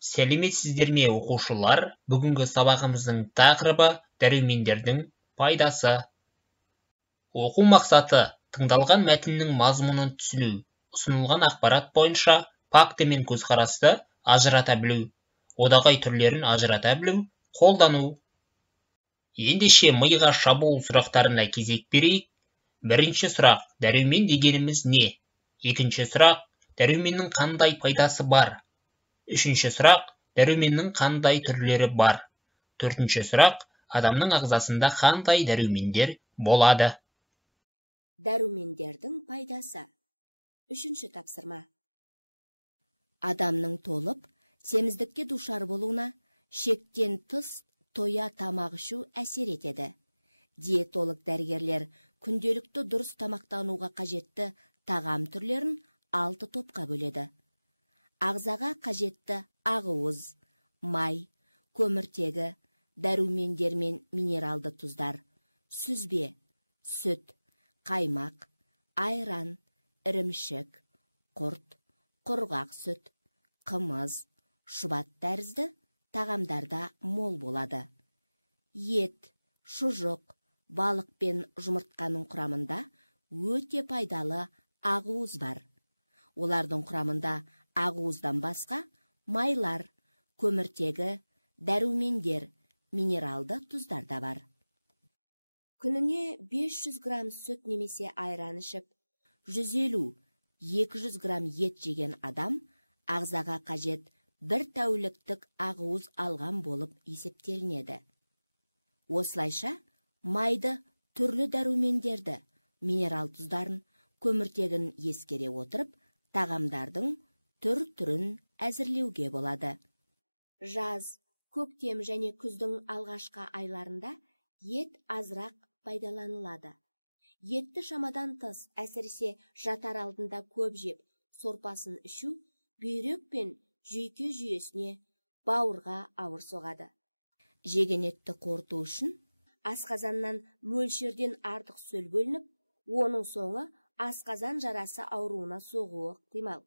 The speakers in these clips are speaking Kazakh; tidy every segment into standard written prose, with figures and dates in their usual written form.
Сәлеметсіздер ме, оқушылар? Бүгінгі сабағымыздың тақырыбы дәрумендердің пайдасы. Оқу мақсаты тыңдалған мәтіннің мазмұнын түсіну, ұсынылған ақпарат бойынша факті мен көзқарасты ажырата білу, одағай түрлерін ажырата білу, қолдану. Ендеше миға шабуыл сұрақтарына кезек берейік. Бірінші сұрақ: дәрумен дегеніміз не? Екінші сұрақ: дәруменнің қандай пайдасы бар? Үшінші сұрақ: дәруменнің қандай түрлері бар? Төртінші сұрақ: адамның ағзасында қандай дәрумендер болады? Дәрумендердің пайдасы. Үшінші тапсырма. Адамның толып, семіздікке душар болуына шектен тыс тоя тамақ ішу әсер етеді. Диетолог дәрігерлер күнделікті дұрыс тамақтануға қажетті тағам түрлерін 6 топқа бөледі. Ағзаға қажетті ақуыз, май, көміртегі, дәрумендер мен минералды тұздар, сүзбе, сүт, қаймақ, айран, ірімшік, құрт, құрғақ сүт, қымыз, шұбат тәрізді тағамдарда мол болады. Ет, шұжық, балық пен жұмыртқаның құрамында өте пайдалы ақуыз бар. Олардың құрамында ақуыздан басқа майлар, көміртегі, дәрумендер, минералды тұздар да бар. Күніне 500 грамм сүт немесе айран ішіп, 150-200 грамм ет жеген адам ағзаға қажет бір тәуліктік ақуыз алған болып есептелінеді. Осылайша майды, түрлі дәрумендерді, минерал тұздарын, көміртегін ескере отырып, тағамдардың түр-түрін әзірлеуге болады. Жаз, көктем және күздің алғашқы айларында ет азырақ пайдаланылады. Етті шамадан тыс, әсіресе жатар алдында көп жеп, сорпасын ішу бүйрек пен жүйке жүйесіне, бауырға ауыр соғады. Жеген етті қорыту үшін асқазаннан мөлшерден артық сөл бөлініп, оның соңы асқазан жарасы ауруына соғуы ықтимал.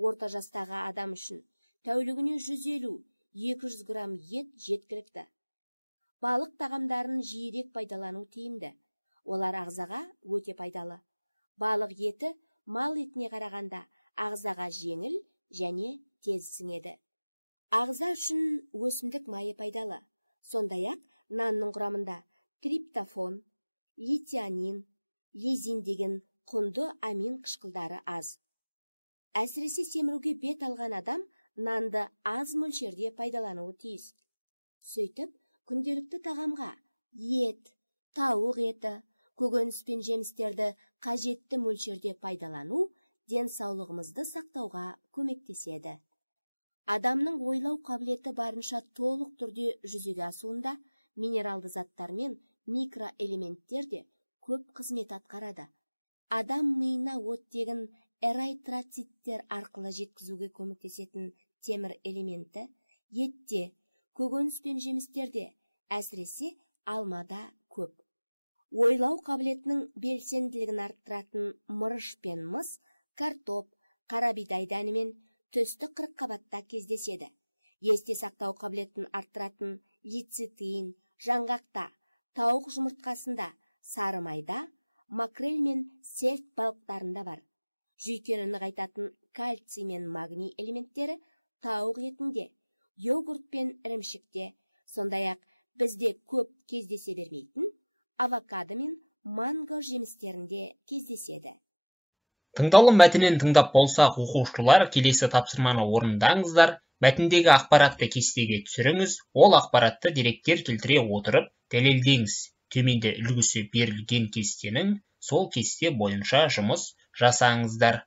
Орта жастағы адам үшін тәулігіне 150-200 грамм ет жеткілікті. Балық тағамдарын жиірек пайдалану тиімді. Олар ағзаға өте пайдалы. Балық еті мал етіне қарағанда ағзаға жеңіл және тез сіңеді. Ағза үшін өсімдік майы пайдалы. Сондай-ақ нанның құрамында триптофан, литианин, лизин деген құнды амин қышқылдары аз. Әсіресе семіруге бет алған адам нанды аз мөлшерде пайдалануы тиіс. Сөйтіп, күнделікті тағамға ет, тауық еті, көкөніс пен жемістерді қажетті мөлшерде пайдалану денсаулығымызды сақтауға көмектеседі. Адамның ойлау қабілеті барынша толық түрде жүзеге асуында минералды заттар мен микроэлементтер де көп қызмет атқарады. Адам миына оттегін эритроциттер арқылы жеткізуге көмектесетін темір элементі етте, көкөніс пен жемістерде, әсіресе алмада көп. Ойлау қабілетінің белсенділігін арттыратын мырыш пен мыс, картоп, қара бидай дәні мен төсті қырыққабатта кездеседі. Есте сақтау қабілетін арттыратын лецитин, жаңғақта, тауық жұмыртқасында, сары майда, макрель мен сельдь балықтарында бар. Жүйкені нығайтатын кальций мен магний элементтері тауық етінде, йогурт пен ірімшікте, сондай-ақ бізде көп кездесе бермейтін авокадо мен манго жемістерінде кездеседі. Тыңдалым мәтінін тыңдап болсақ, оқушылар келесі тапсырманы орындаңыздар. Мәтіндегі ақпаратты кестеге түсіріңіз, ол ақпаратты деректер келтіре отырып дәлелдеңіз. Төменде үлгісі берілген кестенің сол кесте бойынша жұмыс жасаңыздар.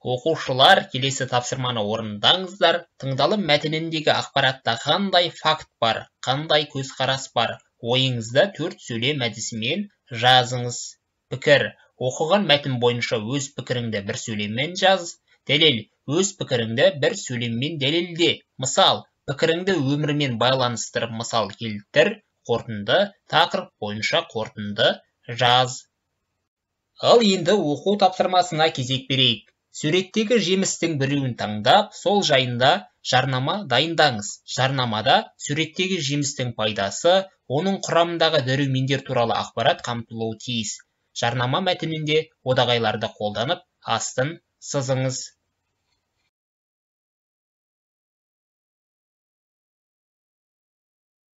Оқушылар келесі тапсырманы орындаңыздар. Тыңдалым мәтініндегі ақпаратта қандай факт бар, қандай көзқарас бар? Ойыңызда 4 сөйлем әдісімен жазыңыз. Пікір: оқыған мәтін бойынша өз пікіріңді бір сөйлеммен жаз. Дәлел: өз пікіріңді бір сөйлеммен дәлелде. Мысал: пікіріңді өмірмен байланыстырып мысал келтір. Қорытынды: тақырып бойынша қорытынды жаз. Ал енді оқу тапсырмасына кезек берейік. Суреттегі жемістің біреуін таңдап, сол жайында жарнама дайындаңыз. Жарнамада суреттегі жемістің пайдасы, оның құрамындағы дәрумендер туралы ақпарат қамтылуы тиіс. Жарнама мәтінінде одағайларды қолданып, астын сызыңыз.